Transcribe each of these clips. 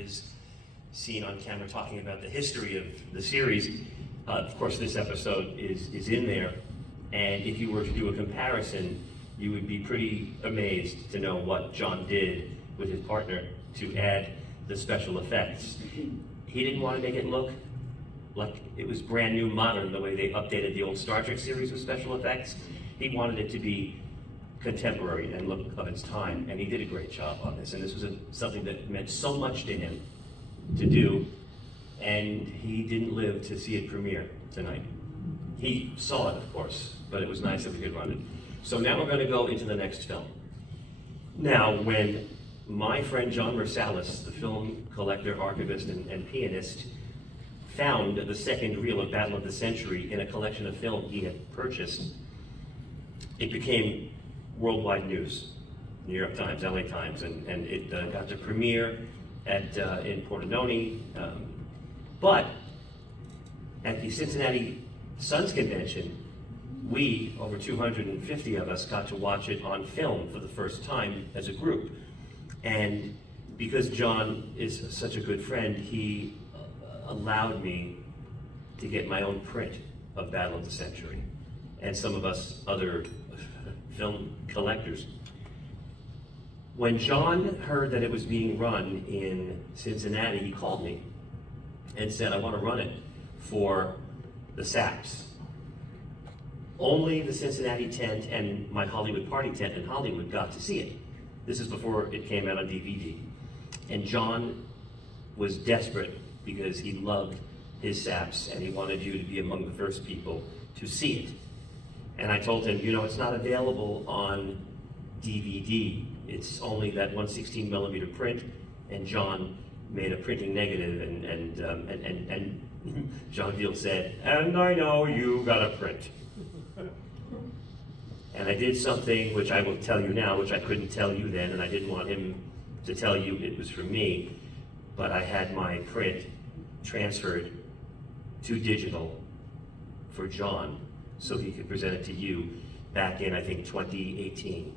is seen on camera talking about the history of the series. Of course, this episode is in there, and if you were to do a comparison, you would be pretty amazed to know what John did with his partner to add the special effects. He didn't want to make it look like it was brand new, modern, the way they updated the old Star Trek series with special effects. He wanted it to be contemporary and look of its time, and he did a great job on this. And this was something that meant so much to him to do, and he didn't live to see it premiere tonight. He saw it, of course, but it was nice that we could run it. So now we're going to go into the next film. Now, when my friend John Marsalis, the film collector, archivist, and pianist, found the second reel of Battle of the Century in a collection of film he had purchased, it became worldwide news. New York Times, LA Times, and it got to premiere in Pordenone. But at the Cincinnati Suns Convention, we, over 250 of us, got to watch it on film for the first time as a group. And because John is such a good friend, he allowed me to get my own print of Battle of the Century, and some of us other film collectors. When John heard that it was being run in Cincinnati, he called me and said, I want to run it for the Saps. Only the Cincinnati tent and my Hollywood party tent in Hollywood got to see it. This is before it came out on DVD. And John was desperate because he loved his Saps and he wanted you to be among the first people to see it. And I told him, you know, it's not available on DVD. It's only that 116mm print, and John made a printing negative, and John Field said, and I know you got a print. And I did something which I will tell you now, which I couldn't tell you then, and I didn't want him to tell you it was from me, but I had my print transferred to digital for John so he could present it to you back in, I think, 2018.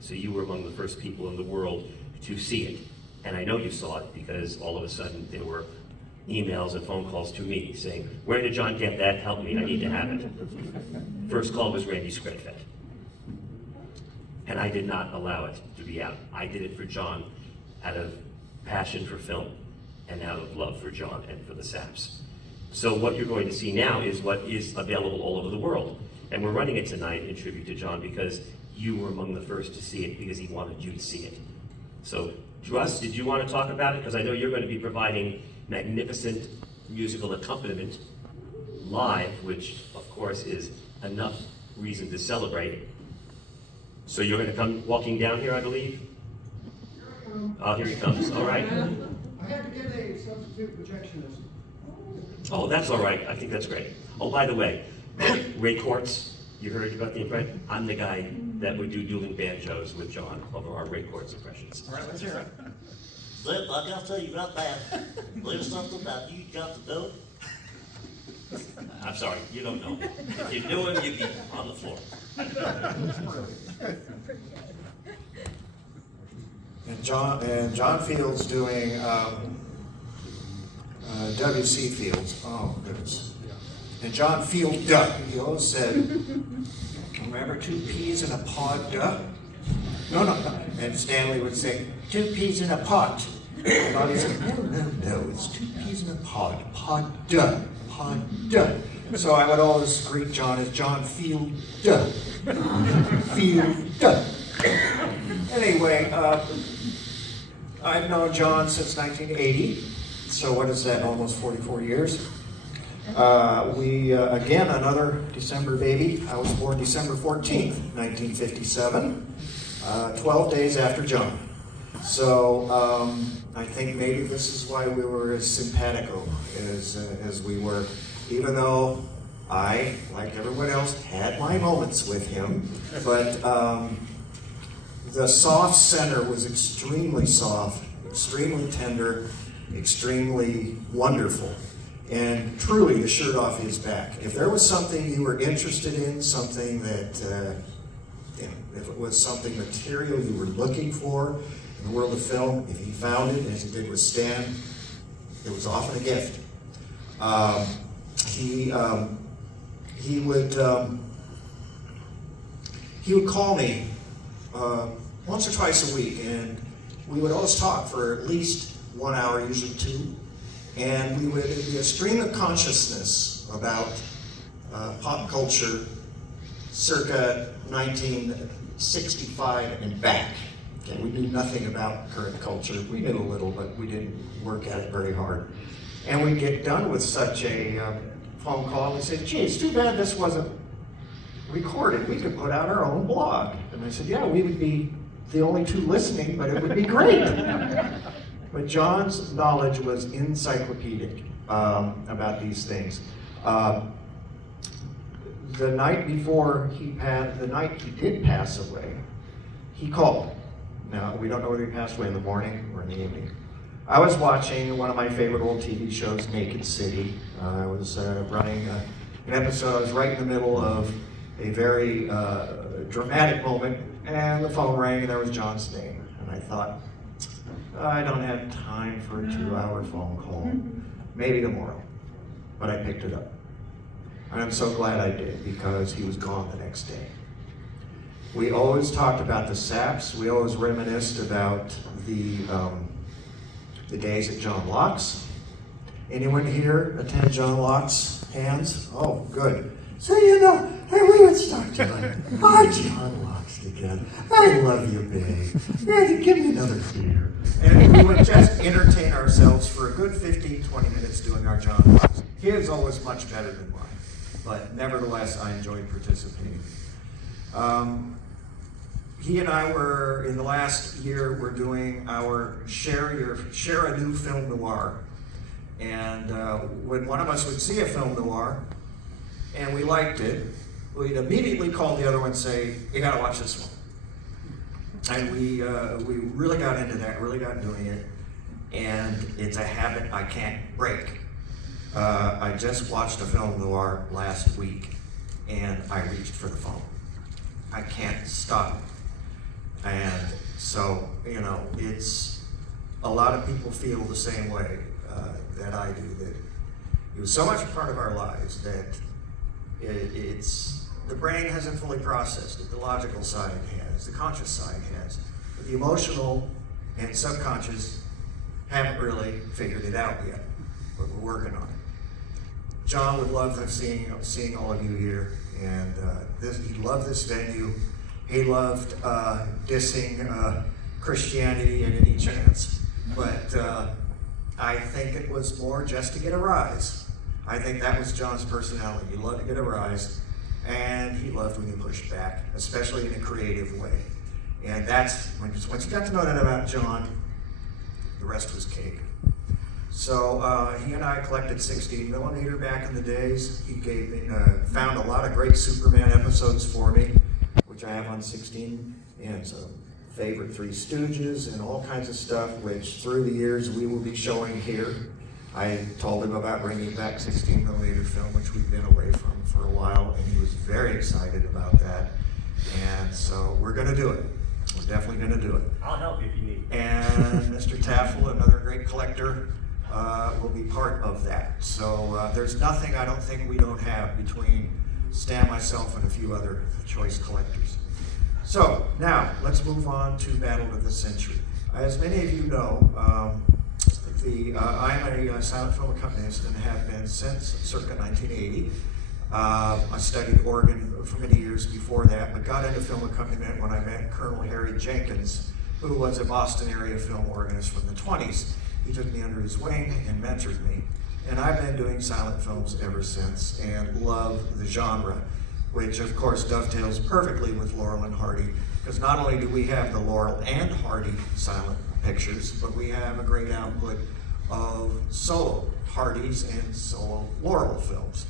So you were among the first people in the world to see it. And I know you saw it because all of a sudden there were emails and phone calls to me saying, where did John get that? Help me, I need to have it. First call was Randy Scredfett. And I did not allow it to be out. I did it for John out of passion for film and out of love for John and for the Saps. So what you're going to see now is what is available all over the world. And we're running it tonight in tribute to John because you were among the first to see it because he wanted you to see it. So, Russ, did you want to talk about it? Because I know you're going to be providing magnificent musical accompaniment live, which of course is enough reason to celebrate. So you're going to come walking down here, I believe? Oh, here he comes. All right. I had to get a substitute projectionist. Oh, that's all right. I think that's great. Oh, by the way, Ray Quartz, you heard about the impression? I'm the guy that would do dueling banjos with John over our Ray Quartz impressions. All right, let's hear it. Well, I gotta tell you about that. There's something about you got to know. I'm sorry, you don't know. If you knew him, you'd be on the floor. And John Field's doing W.C. Fields. Oh, goodness. And John Field, he always said, remember 2 peas in a pod, duh? No. And Stanley would say, 2 peas in a pot. And Bobby said, no, it's 2 peas in a pod. Pod, duh. Pod, duh. So I would always greet John as John Field, duh. Field, duh. Anyway, I've known John since 1980. So what is that, almost 44 years? Again, another December baby. I was born December 14th, 1957, 12 days after John. So I think maybe this is why we were as simpatico as we were, even though I, like everyone else, had my moments with him. But the soft center was extremely soft, extremely tender, extremely wonderful. And truly the shirt off his back. If there was something you were interested in, something that, if it was something material you were looking for, in the world of film. If he found it, as he did with Stan, it was often a gift. He would call me once or twice a week, and we would always talk for at least 1 hour, usually 2, and it would be a stream of consciousness about pop culture circa 1965 and back. Okay, we knew nothing about current culture. We knew a little, but we didn't work at it very hard. And we'd get done with such a phone call and say, gee, it's too bad this wasn't recorded. We could put out our own blog. And I said, yeah, we would be the only 2 listening, but it would be great. But John's knowledge was encyclopedic about these things. The night before the night he did pass away, he called. Now, we don't know whether he passed away in the morning or in the evening. I was watching one of my favorite old TV shows, Naked City. I was running an episode. I was right in the middle of a very dramatic moment, and the phone rang, and there was John's name. And I thought, I don't have time for a 2-hour phone call. Maybe tomorrow. But I picked it up. And I'm so glad I did, because he was gone the next day. We always talked about the Saps. We always reminisced about the days at John Locke's. Anyone here attend John Locke's? Hands? Oh, good. So you know, hey, we would start doing our John Locke's together. I love you, babe. Yeah, give me another beer. And we would just entertain ourselves for a good 15, 20 minutes doing our John Locke's. His always much better than mine, but nevertheless, I enjoyed participating. He and I were, in the last year, we're doing our Share a New Film Noir. And when one of us would see a film noir, and we liked it, we'd immediately call the other one and say, you gotta watch this one. And we really got into that, really got doing it, and it's a habit I can't break. I just watched a film noir last week, and I reached for the phone. I can't stop. And so, you know, it's, a lot of people feel the same way that I do, that it was so much a part of our lives that the brain hasn't fully processed it. The logical side has, the conscious side has, but the emotional and subconscious haven't really figured it out yet, but we're working on it. John would love seeing all of you here, and he loved this venue. He loved dissing Christianity at any chance, but I think it was more just to get a rise. I think that was John's personality. He loved to get a rise, and he loved when you pushed back, especially in a creative way. And that's, once you got to know that about John, the rest was cake. So he and I collected 16mm back in the days. He gave me, found a lot of great Superman episodes for me, which I have on 16, and some favorite Three Stooges and all kinds of stuff, which through the years we will be showing here. I told him about bringing back 16mm film, which we've been away from for a while, and he was very excited about that. And so we're going to do it. We're definitely going to do it. I'll help you if you need. And Mr. Taffel, another great collector, will be part of that. So there's nothing I don't think we don't have between Stan, myself, and a few other choice collectors. So now let's move on to Battle of the Century. As many of you know, I'm a silent film accompanist and have been since circa 1980. I studied organ for many years before that, but got into film accompaniment when I met Colonel Harry Jenkins, who was a Boston area film organist from the 20s. He took me under his wing and mentored me. And I've been doing silent films ever since and love the genre, which of course dovetails perfectly with Laurel and Hardy, because not only do we have the Laurel and Hardy silent pictures, but we have a great output of solo Hardys and solo Laurel films,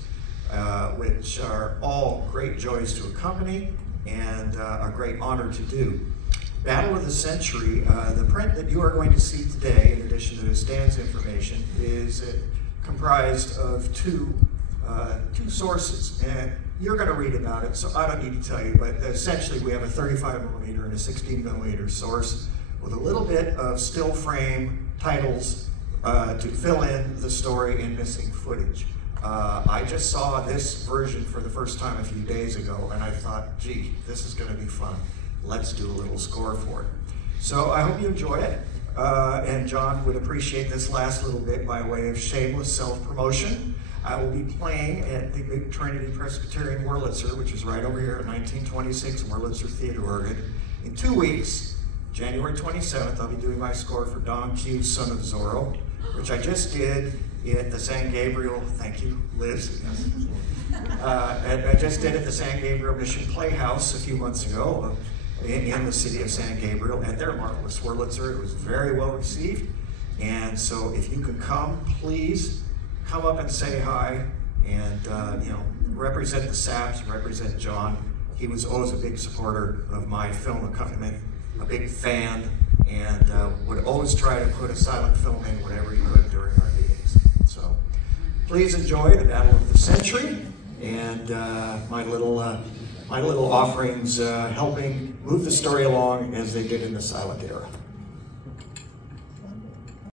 which are all great joys to accompany and a great honor to do. Battle of the Century, the print that you are going to see today, in addition to Stan's information, is comprised of two sources, and you're going to read about it, so I don't need to tell you, but essentially we have a 35mm and a 16mm source with a little bit of still frame titles to fill in the story and missing footage. I just saw this version for the first time a few days ago, and I thought, gee, this is going to be fun. Let's do a little score for it. So I hope you enjoy it, and John would appreciate this last little bit by way of shameless self-promotion. I will be playing at the big Trinity Presbyterian Wurlitzer, which is right over here at 1926 Wurlitzer Theater, Oregon. In 2 weeks, January 27th, I'll be doing my score for Don Q's Son of Zorro, which I just did at the San Gabriel, thank you, Liz. I just did at the San Gabriel Mission Playhouse a few months ago in the city of San Gabriel at their marvelous Wurlitzer. It was very well received. And so if you can come, please come up and say hi and you know, represent the Saps, represent John. He was always a big supporter of my film accompaniment, a big fan, and would always try to put a silent film in whenever he could during our meetings. So please enjoy the Battle of the Century and my little offerings helping move the story along as they did in the silent era.